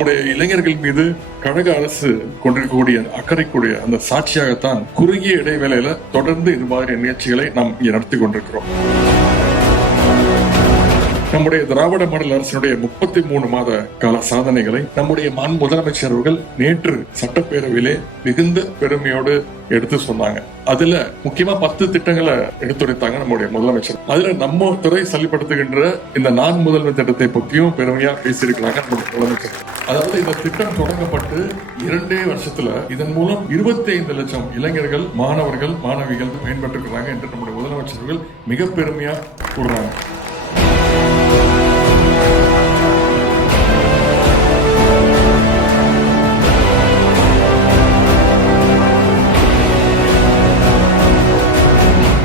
நம்முடைய இளைஞர்கள் மீது கழக அரசு கொண்டிருக்கக்கூடிய அக்கறைக்குரிய அந்த சாட்சியாகத்தான் குறுகிய இடைவேளையில தொடர்ந்து இது மாதிரி நிகழ்ச்சிகளை நாம் இங்கே நடத்தி கொண்டிருக்கிறோம். நம்முடைய திராவிட மாடல் அரசினுடைய முப்பத்தி மூணு மாத கால சாதனைகளை நம்முடைய மாண் முதலமைச்சர் அவர்கள் நேற்று சட்டப்பேரவையிலே மிகுந்த பெருமையோடு எடுத்து சொன்னாங்க. அதுல முக்கியமா பத்து திட்டங்களை எடுத்துரைத்தாங்க நம்முடைய முதலமைச்சர். அதுல நம்ம துறை செயல்படுத்துகின்ற இந்த நான் முதல்வர் திட்டத்தை பற்றியும் பெருமையா பேசியிருக்கிறாங்க நம்முடைய முதலமைச்சர். அதாவது இந்த திட்டம் தொடங்கப்பட்டு இரண்டே வருஷத்துல இதன் மூலம் இருபத்தி ஐந்து லட்சம் இளைஞர்கள் மாணவர்கள் மாணவிகள் பயன்பெற்றிருக்கிறாங்க என்று நம்முடைய முதலமைச்சர்கள் மிக பெருமையா கூறுறாங்க.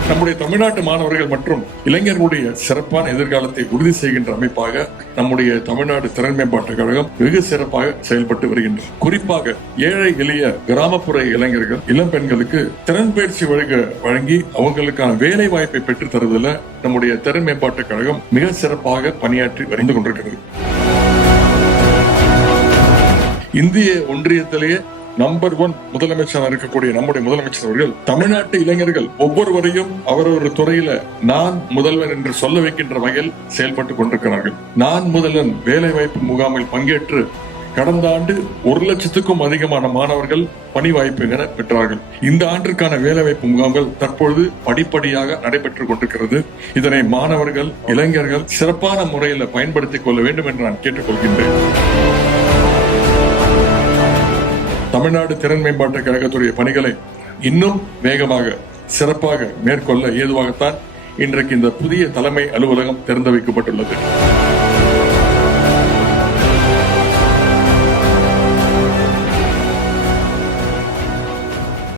நம்முடைய தமிழ்நாட்டு மாணவர்கள் மற்றும் இளைஞர்களுடைய சிறப்பான எதிர்காலத்தை உறுதி செய்கின்ற அமைப்பாக நம்முடைய தமிழ்நாடு திறன் மேம்பாட்டு கழகம் வெகு சிறப்பாக செயல்பட்டு வருகின்றது. குறிப்பாக ஏழை எளிய கிராமப்புற இளைஞர்கள் இளம் பெண்களுக்கு திறன் பயிற்சி வழங்கி அவங்களுக்கான வேலை வாய்ப்பை பெற்று தருவதில் நம்முடைய திறன் மேம்பாட்டு கழகம் மிக சிறப்பாக பணியாற்றி வரைந்து கொண்டிருக்கிறது. இந்திய ஒன்றியத்திலேயே நம்பர் ஒன் முதலமைச்சராக இருக்கக்கூடிய நம்முடைய முதலமைச்சர் அவர்கள் தமிழ்நாட்டு இளைஞர்கள் ஒவ்வொருவரையும் அவரவர் துறையில நான் முதல்வர் என்று சொல்ல வைக்கின்ற வகையில் செயல்பட்டு கொண்டிருக்கிறார்கள். நான் முதல்வன் வேலை வாய்ப்பு முகாமில் பங்கேற்று கடந்த ஆண்டு ஒரு லட்சத்துக்கும் அதிகமான மாணவர்கள் பணி வாய்ப்புகளை பெற்றார்கள். இந்த ஆண்டிற்கான வேலைவாய்ப்பு முகாம்கள் தற்பொழுது படிப்படியாக நடைபெற்றுக் கொண்டிருக்கிறது. இதனை மாணவர்கள் இளைஞர்கள் சிறப்பான முறையில் பயன்படுத்திக் கொள்ள வேண்டும் என்று நான் கேட்டுக்கொள்கின்றேன். தமிழ்நாடு திறன் மேம்பாட்டு கழகத்துடைய பணிகளை இன்னும் வேகமாக சிறப்பாக மேற்கொள்ள ஏதுவாகத்தான் இன்றைக்கு இந்த புதிய தலைமை அலுவலகம் திறந்து வைக்கப்பட்டுள்ளது.